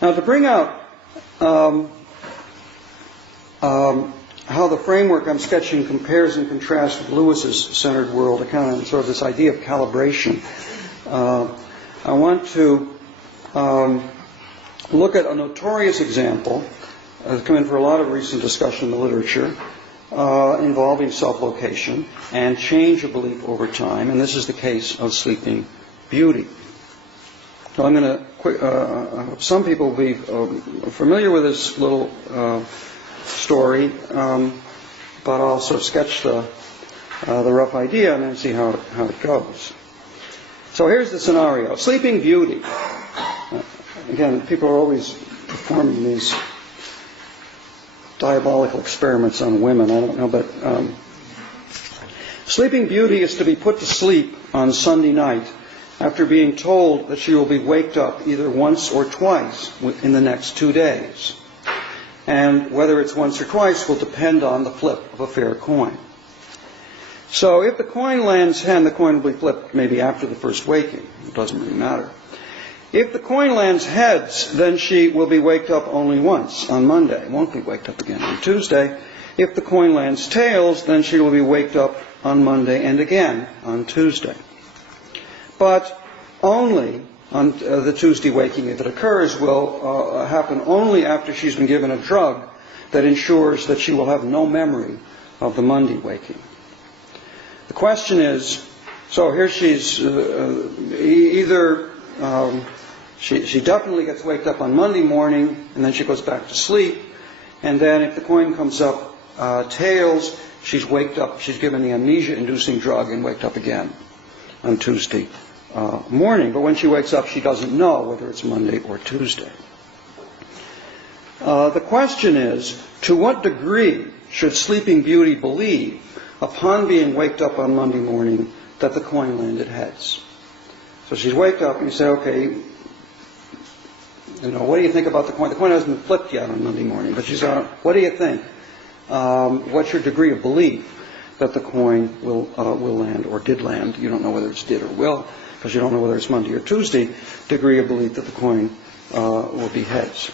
Now, to bring out how the framework I'm sketching compares and contrasts with Lewis's centered world account and sort of this idea of calibration, I want to look at a notorious example that's come in for a lot of recent discussion in the literature involving self-location and change of belief over time, and this is the case of Sleeping Beauty. So I'm going to, some people will be familiar with this little story, but I'll sort of sketch the rough idea and then see how it goes. So here's the scenario. Sleeping Beauty. Again, people are always performing these diabolical experiments on women. I don't know, but Sleeping Beauty is to be put to sleep on Sunday night after being told that she will be waked up either once or twice in the next 2 days. And whether it's once or twice will depend on the flip of a fair coin. So if the coin lands hen, the coin will be flipped maybe after the first waking. It doesn't really matter. If the coin lands heads, then she will be waked up only once on Monday. Won't be waked up again on Tuesday. If the coin lands tails, then she will be waked up on Monday and again on Tuesday. But only on the Tuesday waking, if it occurs, will happen only after she's been given a drug that ensures that she will have no memory of the Monday waking. The question is, so here she's either she definitely gets waked up on Monday morning and then she goes back to sleep, and then if the coin comes up tails, she's waked up, she's given the amnesia-inducing drug and waked up again on Tuesday morning. But when she wakes up, she doesn't know whether it's Monday or Tuesday. The question is, to what degree should Sleeping Beauty believe, upon being waked up on Monday morning, that the coin landed heads? So she's waked up and you say, okay, what do you think about the coin? The coin hasn't been flipped yet on Monday morning, but she's on, what do you think? What's your degree of belief that the coin will land or did land? You don't know whether it's did or will, because you don't know whether it's Monday or Tuesday. Degree of belief that the coin will be heads.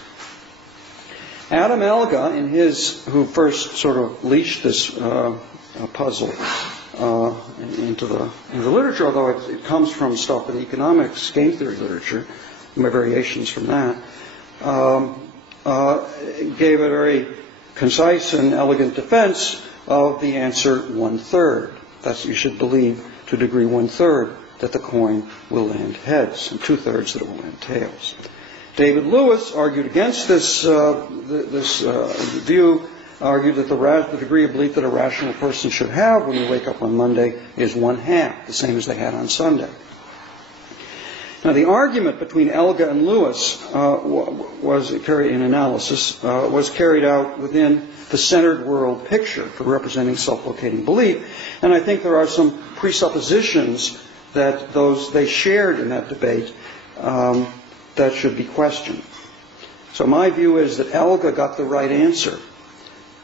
Adam Elga, who first sort of leashed this puzzle into the literature, although it comes from stuff in economics, game theory literature, variations from that, gave a very concise and elegant defense of the answer 1/3. That's, you should believe to a degree 1/3 that the coin will land heads, and 2/3 that it will land tails. David Lewis argued against this view, argued that the degree of belief that a rational person should have when they wake up on Monday is 1/2, the same as they had on Sunday. Now, the argument between Elga and Lewis was carried out within the centered world picture for representing self-locating belief, and I think there are some presuppositions that they shared in that debate that should be questioned. So my view is that Elga got the right answer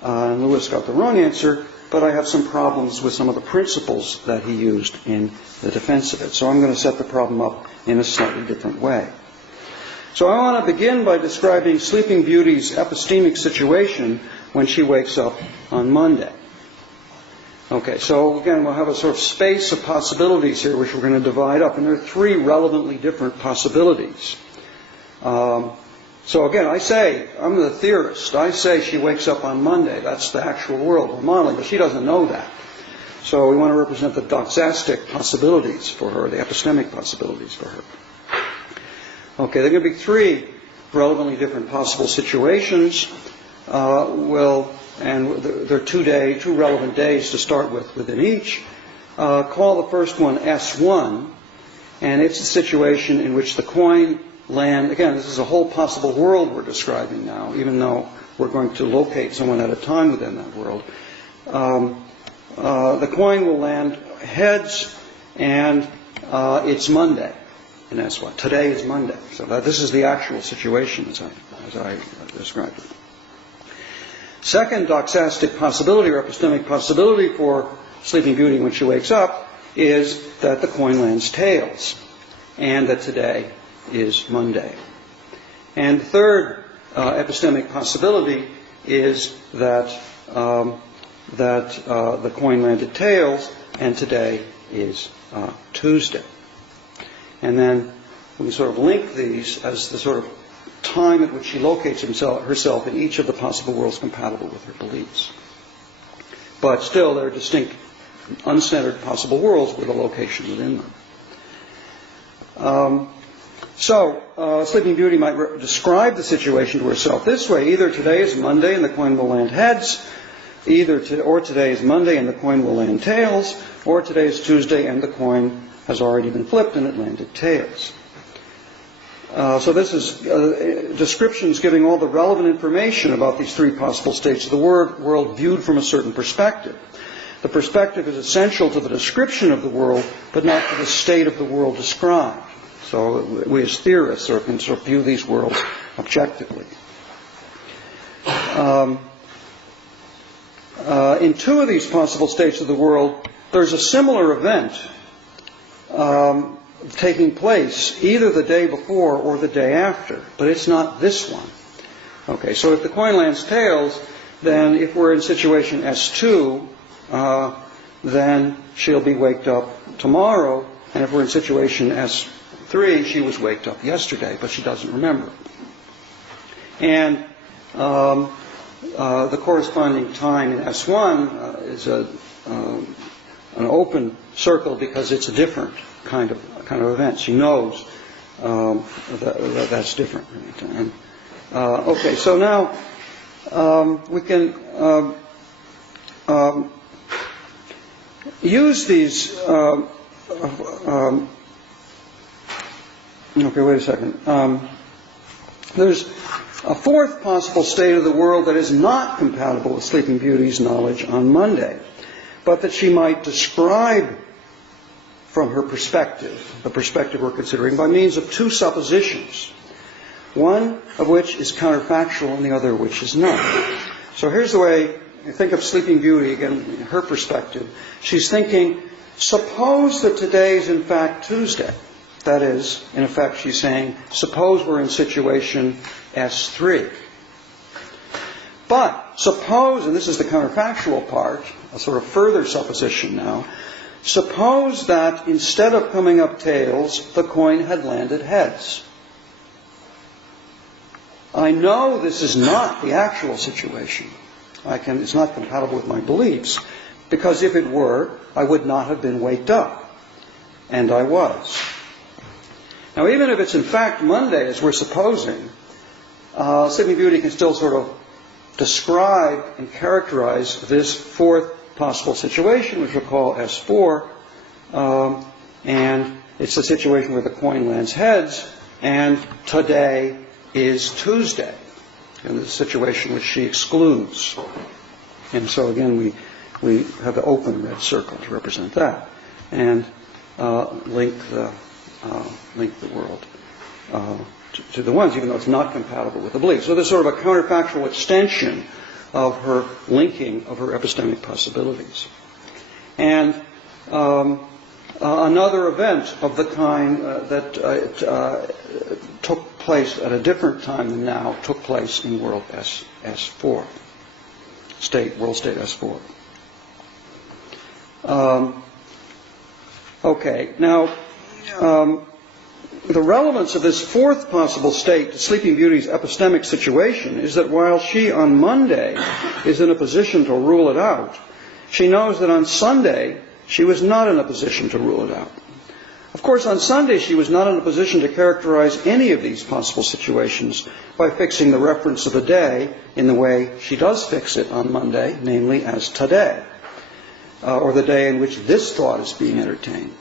and Lewis got the wrong answer, but I have some problems with some of the principles that he used in the defense of it. So I'm going to set the problem up in a slightly different way. So I want to begin by describing Sleeping Beauty's epistemic situation when she wakes up on Monday. Okay, so again, we'll have a sort of space of possibilities here, which we're going to divide up. And there are 3 relevantly different possibilities. So again, I'm the theorist. I say she wakes up on Monday. That's the actual world we're modeling, but she doesn't know that. So we want to represent the doxastic possibilities for her, the epistemic possibilities for her. Okay, there are going to be 3 relevantly different possible situations. And there are 2 relevant days to start with within each. Call the first one S1, and it's the situation in which the coin land. Again, this is a whole possible world we're describing now, even though we're going to locate someone at a time within that world. The coin will land heads, and it's Monday in S1. Today is Monday. So this is the actual situation as I described it. Second doxastic possibility, or epistemic possibility for Sleeping Beauty when she wakes up, is that the coin lands tails, and that today is Monday. And the third epistemic possibility is that the coin landed tails, and today is Tuesday. And then we sort of link these as the sort of time at which she locates herself in each of the possible worlds compatible with her beliefs. But still, they're distinct, uncentered possible worlds with a location within them. Sleeping Beauty might describe the situation to herself this way: either today is Monday and the coin will land heads, or today is Monday and the coin will land tails, or today is Tuesday and the coin has already been flipped and it landed tails. So this is descriptions giving all the relevant information about these three possible states of the world viewed from a certain perspective. The perspective is essential to the description of the world, but not to the state of the world described. So we as theorists can sort of view these worlds objectively. In two of these possible states of the world, there's a similar event taking place either the day before or the day after, but it's not this one. Okay, so if the coin lands tails, then if we're in situation S2, then she'll be waked up tomorrow, and if we're in situation S3, she was waked up yesterday, but she doesn't remember. And the corresponding time in S1 is an open circle because it's a different kind of event. She knows that's different. And, okay, so now we can use these. Okay, wait a second. There's a fourth possible state of the world that is not compatible with Sleeping Beauty's knowledge on Monday, but that she might describe from her perspective, the perspective we're considering, by means of two suppositions, one of which is counterfactual and the other of which is not. So here's the way I think of Sleeping Beauty, again, in her perspective. She's thinking, suppose that today is in fact Tuesday. That is, in effect, she's saying, suppose we're in situation S3. But suppose, and this is the counterfactual part, a sort of further supposition now, suppose that instead of coming up tails, the coin had landed heads. I know this is not the actual situation. It's not compatible with my beliefs, because if it were, I would not have been waked up. And I was. Now, even if it's in fact Monday, as we're supposing, Sleeping Beauty can still sort of describe and characterize this fourth possible situation, which we'll call S4, and it's a situation where the coin lands heads, and today is Tuesday, and the situation which she excludes. And so again, we have the open red circle to represent that, and link the world to the ones, even though it's not compatible with the belief. So there's sort of a counterfactual extension of her linking of her epistemic possibilities. And another event of the kind that took place at a different time than now took place in world S4, world state S4. Okay, now the relevance of this fourth possible state to Sleeping Beauty's epistemic situation is that while she on Monday is in a position to rule it out, she knows that on Sunday she was not in a position to rule it out. Of course, on Sunday she was not in a position to characterize any of these possible situations by fixing the reference of the day in the way she does fix it on Monday, namely as today, or the day in which this thought is being entertained.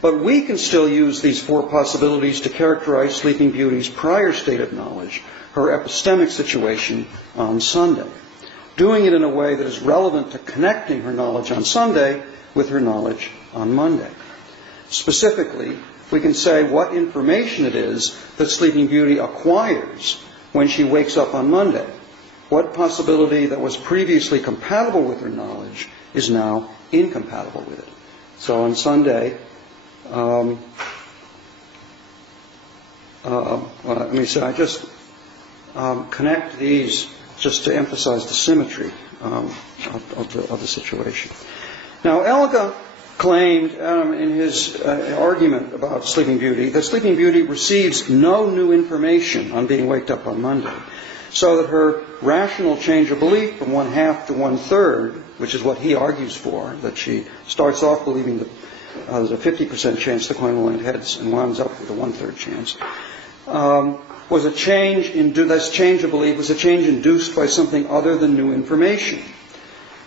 But we can still use these four possibilities to characterize Sleeping Beauty's prior state of knowledge, her epistemic situation on Sunday, doing it in a way that is relevant to connecting her knowledge on Sunday with her knowledge on Monday. Specifically, we can say what information it is that Sleeping Beauty acquires when she wakes up on Monday. What possibility that was previously compatible with her knowledge is now incompatible with it. So on Sunday, let me say, I just connect these just to emphasize the symmetry of the situation. Now, Elga claimed in his argument about Sleeping Beauty that Sleeping Beauty receives no new information on being waked up on Monday, so that her rational change of belief from 1/2 to 1/3, which is what he argues for, that she starts off believing that there's a 50% chance the coin will land heads and winds up with a 1/3 chance, was a change in this change of belief was a change induced by something other than new information.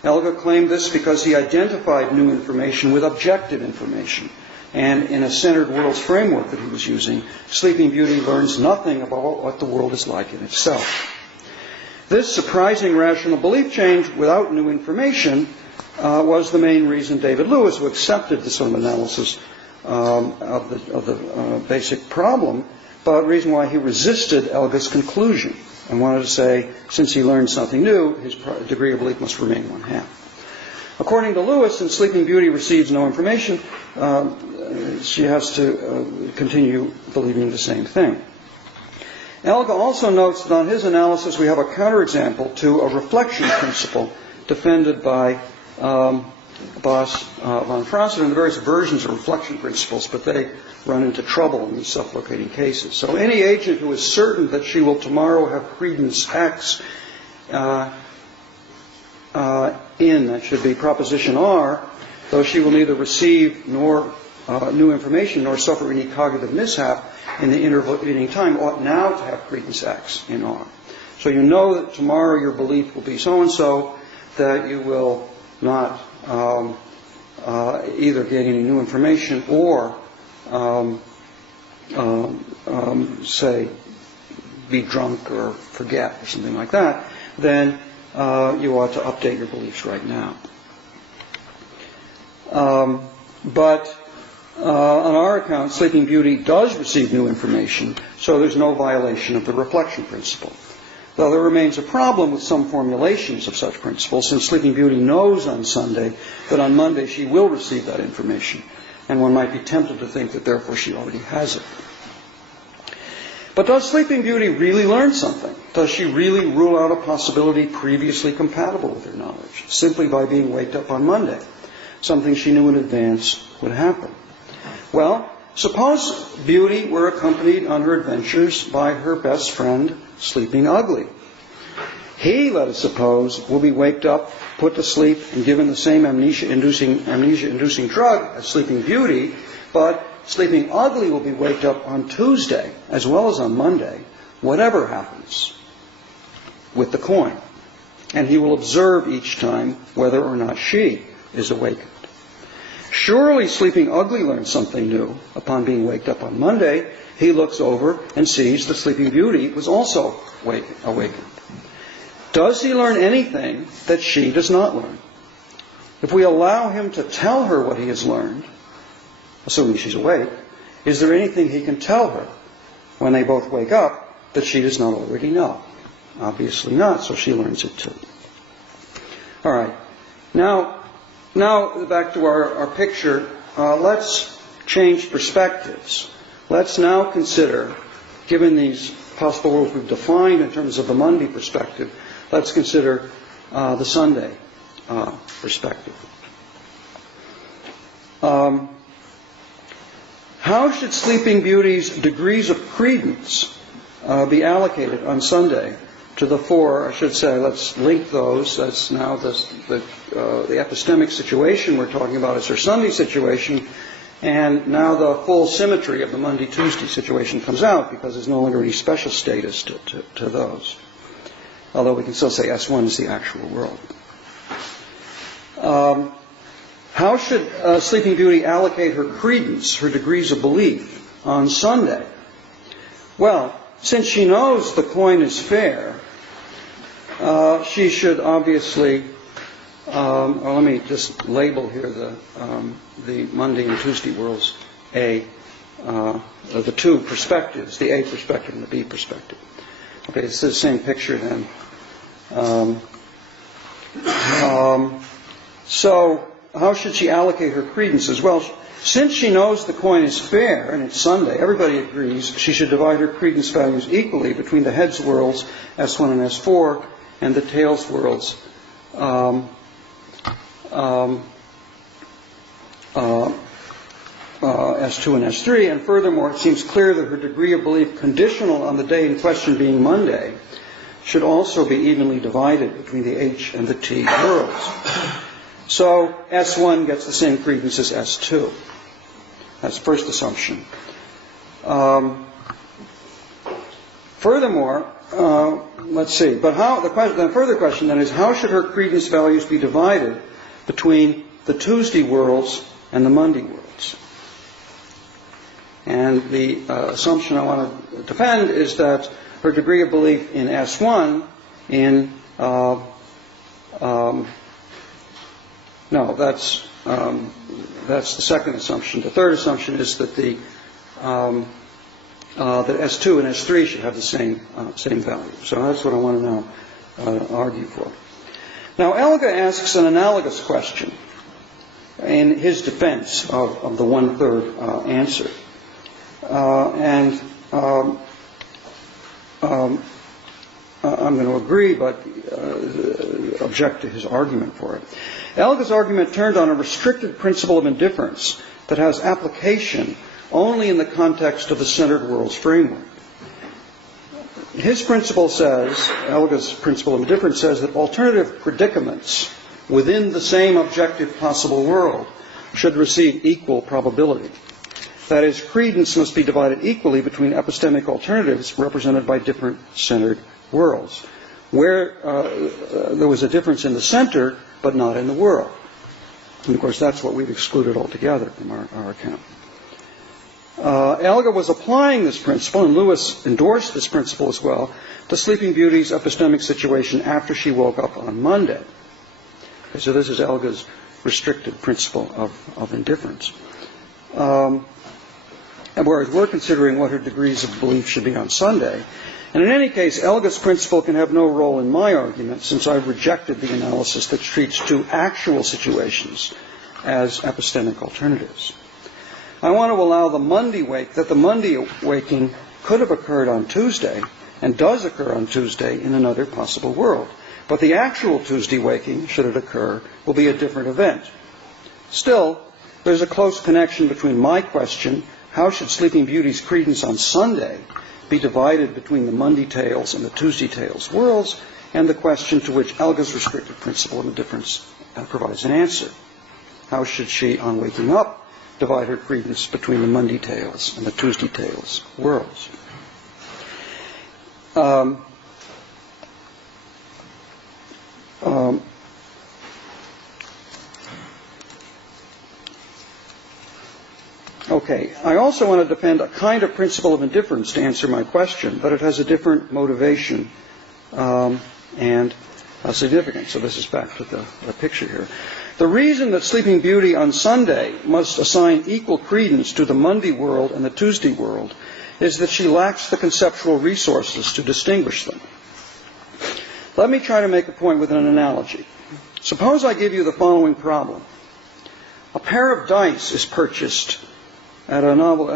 Elga claimed this because he identified new information with objective information. And in a centered worlds framework that he was using, Sleeping Beauty learns nothing about what the world is like in itself. This surprising rational belief change without new information was the main reason David Lewis, who accepted this sort of analysis of the basic problem, but the reason why he resisted Elga's conclusion and wanted to say, since he learned something new, his degree of belief must remain 1/2. According to Lewis, since Sleeping Beauty receives no information, she has to continue believing the same thing. Elga also notes that on his analysis we have a counterexample to a reflection principle defended by Bos von Fraser and the various versions of reflection principles, but they run into trouble in these self-locating cases. So any agent who is certain that she will tomorrow have credence X that should be proposition R, though she will neither receive nor new information nor suffer any cognitive mishap in the intervening time, ought now to have credence X in R. So you know that tomorrow your belief will be so-and-so, that you will not either get any new information or say, be drunk or forget or something like that, then you ought to update your beliefs right now. But on our account, Sleeping Beauty does receive new information, so there's no violation of the reflection principle. Though there remains a problem with some formulations of such principles, since Sleeping Beauty knows on Sunday that on Monday she will receive that information, and one might be tempted to think that therefore she already has it. But does Sleeping Beauty really learn something? Does she really rule out a possibility previously compatible with her knowledge, simply by being waked up on Monday? Something she knew in advance would happen. Well, suppose Beauty were accompanied on her adventures by her best friend, Sleeping Ugly. He, let us suppose, will be waked up, put to sleep, and given the same amnesia-inducing drug as Sleeping Beauty, but Sleeping Ugly will be waked up on Tuesday as well as on Monday, whatever happens with the coin. And he will observe each time whether or not she is awakened. Surely Sleeping Ugly learns something new upon being waked up on Monday. He looks over and sees that Sleeping Beauty was also awakened. Does he learn anything that she does not learn? If we allow him to tell her what he has learned, assuming she's awake, is there anything he can tell her when they both wake up that she does not already know? Obviously not, so she learns it too. All right. Now back to our picture. Let's change perspectives. Let's now consider, given these possible worlds we've defined in terms of the Monday perspective, let's consider the Sunday perspective. How should Sleeping Beauty's degrees of credence be allocated on Sunday to the four? I should say, let's link those. That's now the epistemic situation we're talking about is her Sunday situation, and now the full symmetry of the Monday-Tuesday situation comes out because there's no longer any special status to those. Although we can still say S1 is the actual world. How should Sleeping Beauty allocate her credence, her degrees of belief, on Sunday? Well, since she knows the coin is fair, she should obviously, let me just label here the Monday and Tuesday worlds the two perspectives, the A perspective and the B perspective. Okay, it's the same picture then. So how should she allocate her credences? Well, since she knows the coin is fair and it's Sunday, everybody agrees she should divide her credence values equally between the heads worlds, S1 and S4, and the tails worlds, S2 and S3. And furthermore, it seems clear that her degree of belief, conditional on the day in question being Monday, should also be evenly divided between the H and the T worlds. So S1 gets the same credence as S2. That's the first assumption. Furthermore, let's see. But the further question then is, how should her credence values be divided between the Tuesday worlds and the Monday worlds? And the assumption I want to defend is that her degree of belief in S1 no, that's the second assumption. The third assumption is that that S2 and S3 should have the same value. So that's what I want to now argue for. Now, Elga asks an analogous question in his defense of the one-third answer. I'm going to agree, but object to his argument for it. Elga's argument turned on a restricted principle of indifference that has application only in the context of the centered worlds framework. His principle says, Elga's principle of indifference says that alternative predicaments within the same objective possible world should receive equal probability. That is, credence must be divided equally between epistemic alternatives represented by different centered worlds, where there was a difference in the center, but not in the world. And, of course, that's what we've excluded altogether from our account. Elga was applying this principle, and Lewis endorsed this principle as well, to Sleeping Beauty's epistemic situation after she woke up on Monday. Okay, so this is Elga's restricted principle of indifference. And whereas we're considering what her degrees of belief should be on Sunday. And in any case, Elga's principle can have no role in my argument, since I've rejected the analysis that treats two actual situations as epistemic alternatives. I want to allow the Monday waking could have occurred on Tuesday, and does occur on Tuesday in another possible world. But the actual Tuesday waking, should it occur, will be a different event. Still, there's a close connection between my question, how should Sleeping Beauty's credence on Sunday be divided between the Monday tails and the Tuesday tails worlds, and the question to which Elga's restricted principle of indifference provides an answer. How should she, on waking up, divide her credence between the Monday tails and the Tuesday tails worlds? Okay, I also want to defend a kind of principle of indifference to answer my question, but it has a different motivation and significance. So this is back to the picture here. The reason that Sleeping Beauty on Sunday must assign equal credence to the Monday world and the Tuesday world is that she lacks the conceptual resources to distinguish them. Let me try to make a point with an analogy. Suppose I give you the following problem. A pair of dice is purchased at a novel.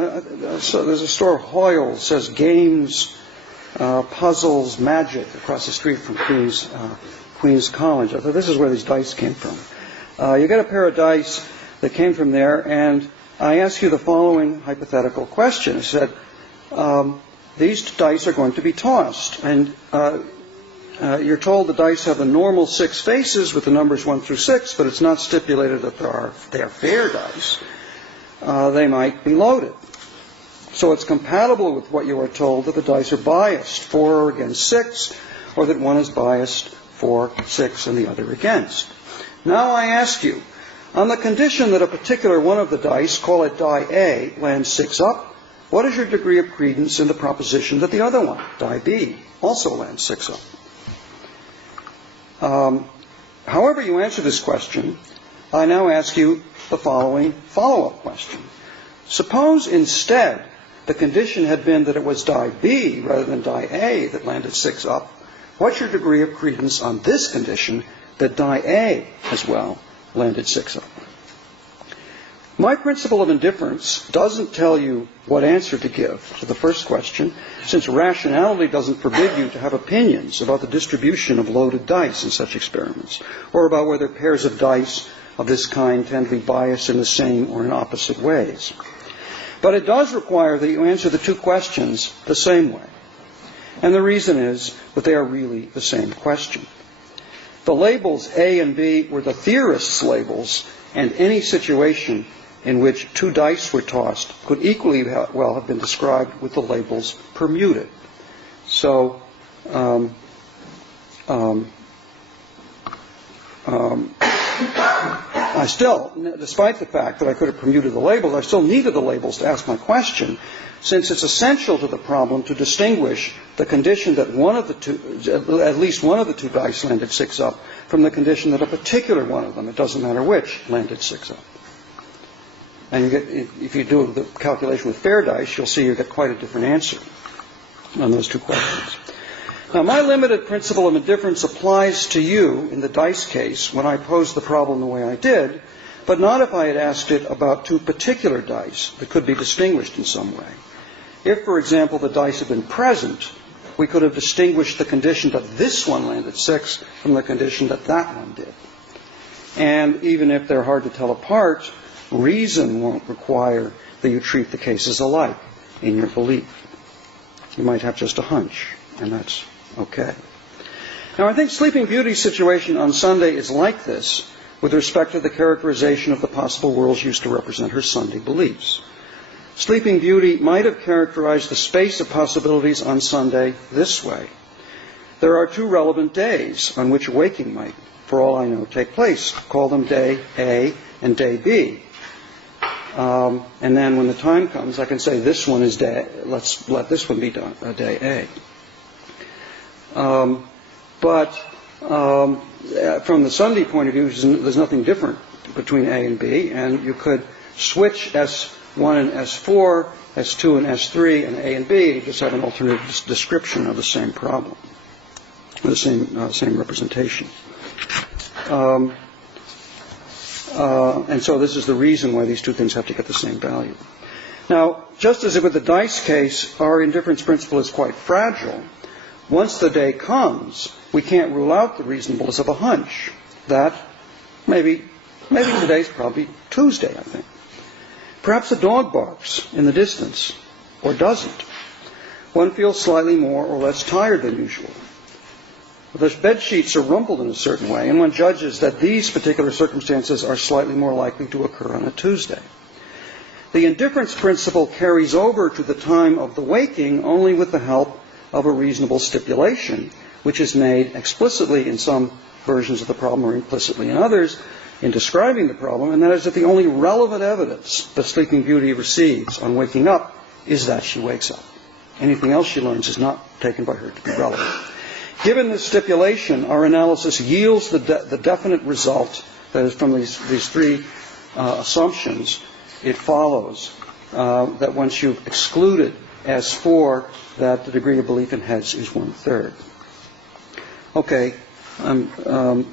So there's a store, Hoyle, says games, puzzles, magic, across the street from Queens College. I thought this is where these dice came from. You get a pair of dice that came from there, and I ask you the following hypothetical question. I said, these dice are going to be tossed, and you're told the dice have the normal 6 faces with the numbers 1 through 6, but it's not stipulated that they are fair dice. They might be loaded. So it's compatible with what you are told that the dice are biased, 4 against 6, or that one is biased for 6 and the other against. Now I ask you, on the condition that a particular one of the dice, call it die A, lands 6 up, what is your degree of credence in the proposition that the other one, die B, also lands 6 up? However you answer this question, I now ask you the following follow-up question. Suppose instead the condition had been that it was die B rather than die A that landed 6 up. What's your degree of credence on this condition that die A as well landed 6 up? My principle of indifference doesn't tell you what answer to give to the first question, since rationality doesn't forbid you to have opinions about the distribution of loaded dice in such experiments, or about whether pairs of dice of this kind tend to be biased in the same or in opposite ways. But it does require that you answer the two questions the same way. And the reason is that they are really the same question. The labels A and B were the theorist's labels, and any situation in which two dice were tossed could equally well have been described with the labels permuted. So, I still, despite the fact that I could have permuted the labels, I still needed the labels to ask my question, since it's essential to the problem to distinguish the condition that at least one of the two dice landed 6-up, from the condition that a particular one of them, it doesn't matter which, landed 6-up. And if you do the calculation with fair dice, you'll see you get quite a different answer on those two questions. Now, my limited principle of indifference applies to you in the dice case when I posed the problem the way I did, but not if I had asked it about two particular dice that could be distinguished in some way. If, for example, the dice had been present, we could have distinguished the condition that this one landed 6 from the condition that that one did. And even if they're hard to tell apart, reason won't require that you treat the cases alike in your belief. You might have just a hunch, and that's okay. Now, I think Sleeping Beauty's situation on Sunday is like this with respect to the characterization of the possible worlds used to represent her Sunday beliefs. Sleeping Beauty might have characterized the space of possibilities on Sunday this way. There are two relevant days on which waking might, for all I know, take place. Call them day A and day B. And then when the time comes, I can say this one is day, let's let this one be day A. But from the Sunday point of view, there's nothing different between A and B, and you could switch S1 and S4, S2 and S3, and A and B, and just have an alternate description of the same problem, the same representation. And so this is the reason why these two things have to get the same value. Now, just as with the dice case, our indifference principle is quite fragile. Once the day comes, we can't rule out the reasonableness of a hunch that maybe today's probably Tuesday, I think. Perhaps a dog barks in the distance, or doesn't. One feels slightly more or less tired than usual. The bed sheets are rumpled in a certain way, and one judges that these particular circumstances are slightly more likely to occur on a Tuesday. The indifference principle carries over to the time of the waking only with the help of a reasonable stipulation, which is made explicitly in some versions of the problem or implicitly in others in describing the problem, and that is that the only relevant evidence that Sleeping Beauty receives on waking up is that she wakes up. Anything else she learns is not taken by her to be relevant. Given this stipulation, our analysis yields the definite result, that is, from these three assumptions, it follows that once you've excluded S4, that the degree of belief in heads is 1/3. Okay, I'm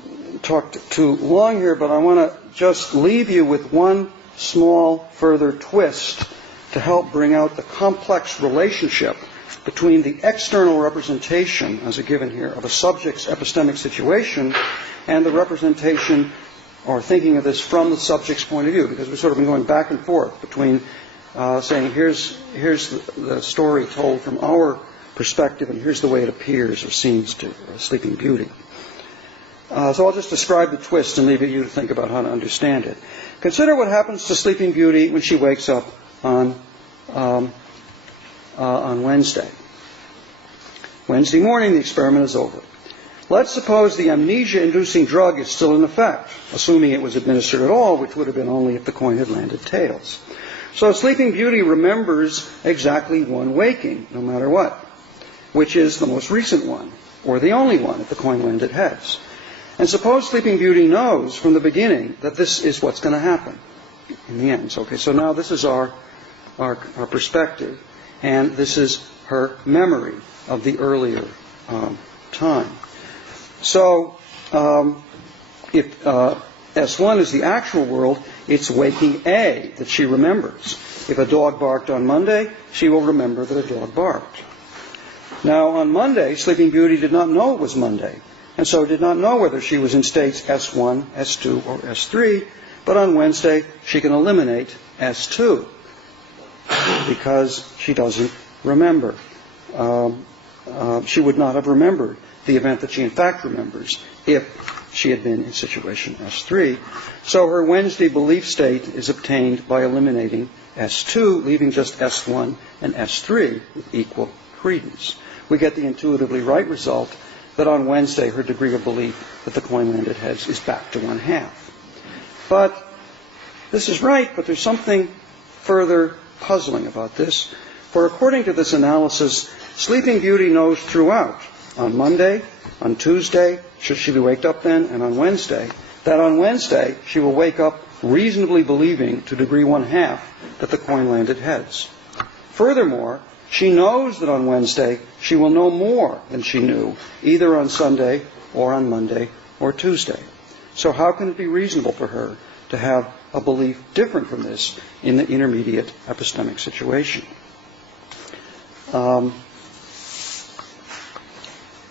talked too long here, but I want to just leave you with one small further twist to help bring out the complex relationship between the external representation, as a given here, of a subject's epistemic situation and the representation, or thinking of this from the subject's point of view, because we've sort of been going back and forth between saying here's the story told from our perspective, and here's the way it appears or seems to Sleeping Beauty. So I'll just describe the twist and leave it you to think about how to understand it. Consider what happens to Sleeping Beauty when she wakes up on Wednesday. Wednesday morning, the experiment is over. Let's suppose the amnesia-inducing drug is still in effect, assuming it was administered at all, which would have been only if the coin had landed tails. So Sleeping Beauty remembers exactly one waking, no matter what, which is the most recent one, or the only one if the coin landed heads. And suppose Sleeping Beauty knows from the beginning that this is what's going to happen in the end. Okay, so now this is our perspective, and this is her memory of the earlier time. So if S1 is the actual world, It's waking A that she remembers. If a dog barked on Monday, she will remember that a dog barked. Now, on Monday, Sleeping Beauty did not know it was Monday, and so did not know whether she was in states S1, S2, or S3, but on Wednesday, she can eliminate S2 because she doesn't remember. She would not have remembered the event that she in fact remembers if she had been in situation S3. So her Wednesday belief state is obtained by eliminating S2, leaving just S1 and S3 with equal credence. We get the intuitively right result that on Wednesday her degree of belief that the coin landed heads is back to 1/2. But this is right, but there's something further puzzling about this. For according to this analysis, Sleeping Beauty knows throughout, on Monday, on Tuesday, should she be waked up then, and on Wednesday, that on Wednesday she will wake up reasonably believing to degree 1/2 that the coin landed heads. Furthermore, she knows that on Wednesday she will know more than she knew, either on Sunday or on Monday or Tuesday. So how can it be reasonable for her to have a belief different from this in the intermediate epistemic situation?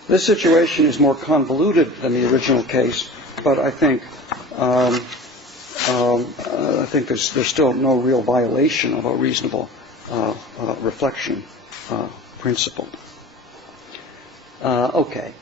This situation is more convoluted than the original case, but I think there's still no real violation of a reasonable reflection principle. Okay.